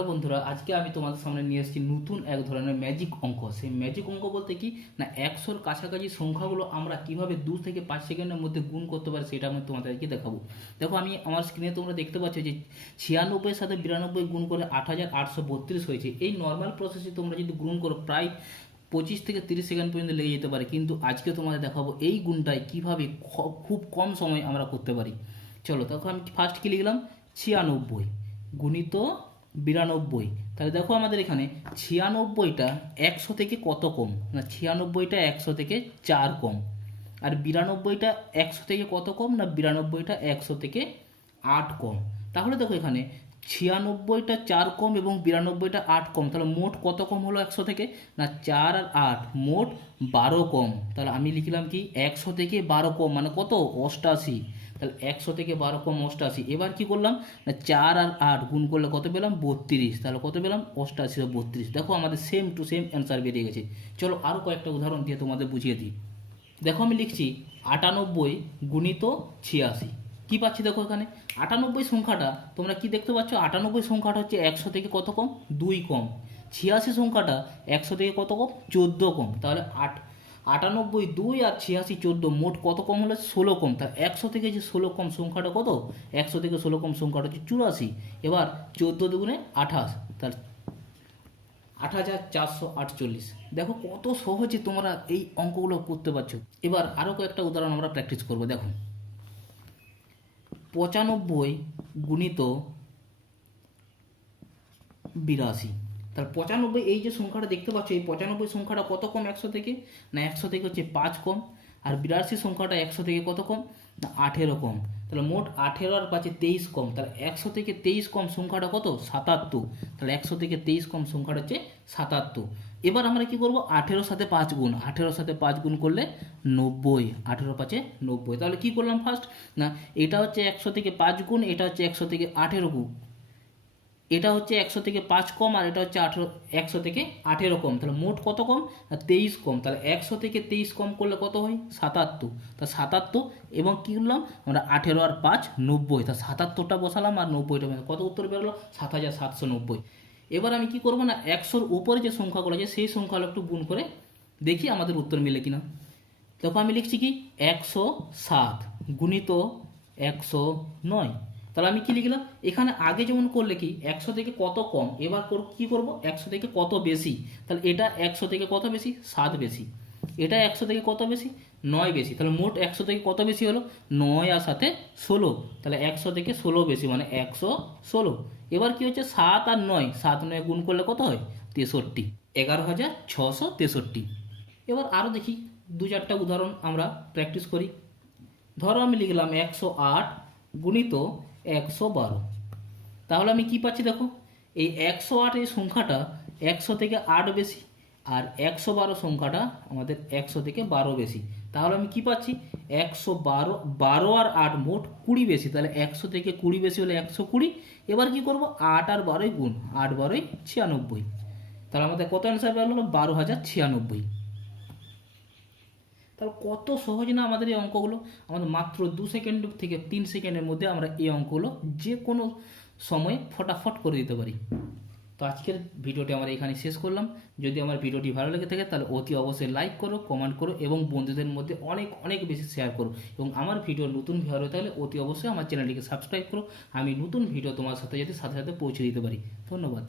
Hello বন্ধুরা, আজকে আমি তোমাদের সামনে নিয়ে এসেছি নতুন এক ধরনের ম্যাজিক অঙ্ক। সেই ম্যাজিক অঙ্ক বলতে কি না, 100-র কাছাকাছি সংখ্যাগুলো আমরা কিভাবে 2 থেকে 5 সেকেন্ডের মধ্যে গুণ করতে পারি সেটা আমি তোমাদেরকে দেখাবো। দেখো, আমি আমার স্ক্রিনে তোমরা দেখতে পাচ্ছ যে 96 সাথে 92 গুণ করে 8832 হয়েছে। এই নর্মাল প্রসেসে তোমরা যদি গুণ করো প্রায় 25 থেকে 30 সেকেন্ড পর্যন্ত লেগে যেতে পারে, কিন্তু আজকে তোমাদের দেখাবো এই গুণটাই কিভাবে খুব কম সময় আমরা করতে পারি। চলো, তখন আমি ফার্স্ট কি লিখলাম, 96 গুণিত 92। তাহলে দেখো আমাদের এখানে 96টা 100 থেকে কত কম না, 96টা 100 থেকে 4 কম। আর 92টা 100 থেকে কত কম না, 92টা 100 থেকে 8 কম। তাহলে দেখো এখানে 96টা 4 কম এবং 92টা 8 কম, তাহলে মোট কত কম হলো 100 থেকে না, 4 আর 8 মোট 12 কম। তাহলে আমি লিখলাম কি 100 থেকে 12 কম মানে কত, 88। তাহলে 100 থেকে 12 কম 88। এবার কি করলাম না, 4 আর 8 গুণ করলে কত পেলাম, 32। তাহলে কত পেলাম, 88 আর 32। দেখো আমাদের সেম টু সেম অ্যান্সার বেরিয়ে গেছে। চলো আরও কয়েকটা উদাহরণ দিয়ে তোমাদের বুঝিয়ে দিই। দেখো আমি লিখছি 98 গুণিত 86। কি পাচ্ছি দেখো এখানে 98 সংখ্যাটা, তোমরা কি দেখতে পাচ্ছ, 98 সংখ্যাটা হচ্ছে 100 থেকে কত কম, 2 কম। 86 সংখ্যাটা 100 থেকে কত কম, 14 কম। তাহলে 98 2 আর 86 14, মোট কত কম হলো, 16 কম। তাহলে 100 থেকে যে 16 কম সংখ্যাটা কত, 100 থেকে 16 কম সংখ্যাটা হচ্ছে 84। এবার 14 দুগুণে 28, তাহলে 8448। দেখো কত সহজে তোমরা এই অঙ্কগুলো করতে পারছো। এবার আরও কয়েকটা উদাহরণ আমরা প্র্যাকটিস করবো। দেখো 95 গুণিত 82। তাহলে 95, এই যে সংখ্যাটা দেখতে পাচ্ছ, এই 95 সংখ্যাটা কত কম 100 থেকে না, 100 থেকে হচ্ছে 5 কম। আর 82 সংখ্যাটা 100 থেকে কত কম না, 18 কম। তাহলে মোট 18 আর 5 23 কম। তাহলে 100 থেকে 23 কম সংখ্যাটা কত, 77। তাহলে 100 থেকে 23 কম সংখ্যাটা হচ্ছে 77। এবার আমরা কি করব, 18 সাথে 5 গুণ, 18 সাথে 5 গুণ করলে 90, 18 5 90। তাহলে কি করলাম ফার্স্ট না, এটা হচ্ছে 100 থেকে 5 গুণ, এটা হচ্ছে 100 থেকে 18 গুণ, এটা হচ্ছে 100 থেকে 5 কম, আর এটা হচ্ছে 100 থেকে 18 কম। তাহলে মোট কত কম, 23 কম। তাহলে 100 থেকে 23 কম করলে কত হয়, 77। তা 77 এবং কী করলাম আমরা, 18 আর 5 90। তা 77টা বসালাম আর 90টা, কত উত্তর বেরোলো, 7790। এবার আমি কি করবো না, 100-র উপরে যে সংখ্যাগুলো আছে সেই সংখ্যাগুলো একটু গুণ করে দেখি আমাদের উত্তর মিলে কিনা। দেখো আমি লিখছি কি 107 গুণিত 109। তাহলে আমি কি লিখলাম এখানে, আগে যেমন করলে কি 100 থেকে কত কম, এবার কি করব 100 থেকে কত বেশি। তাহলে এটা 100 থেকে কত বেশি, 7 বেশি। এটা 100 থেকে কত বেশি, 9 বেশি। তাহলে মোট 100 থেকে কত বেশি হলো, 9 আর সাথে 16। তাহলে 100 থেকে 16 বেশি মানে 116। এবার কি হচ্ছে 7 আর 9, 7 9 গুণ করলে কত হয়, 63, 11,663। এবার আরও দেখি 2-4টা উদাহরণ আমরা প্র্যাকটিস করি। ধরো আমি লিখলাম 108 গুণিত 112। তাহলে আমি কি পাচ্ছি দেখো, এই 108 এই সংখ্যাটা 100 থেকে 8 বেশি, আর 112 সংখ্যাটা আমাদের 100 থেকে 12 বেশি। তাহলে আমি কি পাচ্ছি, 112, 12 আর 8 মোট 20 বেশি। তাহলে 100 থেকে 20 বেশি হলে 120। এবার কি করব, 8 আর 12 গুণ, 8 12 96। তাহলে আমাদের কত অ্যান্সার বের হলো, 12,096। তাহলে কত সহজ না আমাদের এই অঙ্কগুলো। আমাদের মাত্র 2 সেকেন্ড থেকে 3 সেকেন্ডের মধ্যে আমরা এই অঙ্কগুলো যে কোনো সময়ে ফটাফট করে দিতে পারি। তো আজকের ভিডিওটি আমরা এখানে শেষ করলাম। যদি আমার ভিডিওটি ভালো লেগে থাকে তাহলে অতি অবশ্যই লাইক করো, কমেন্ট করো এবং বন্ধুদের মধ্যে অনেক অনেক বেশি শেয়ার করো। এবং আমার ভিডিও নতুন ভিডিও তাহলে অতি অবশ্যই আমার চ্যানেলটিকে সাবস্ক্রাইব করো। আমি নতুন ভিডিও তোমার সাথে সাথে পৌঁছে দিতে পারি। ধন্যবাদ।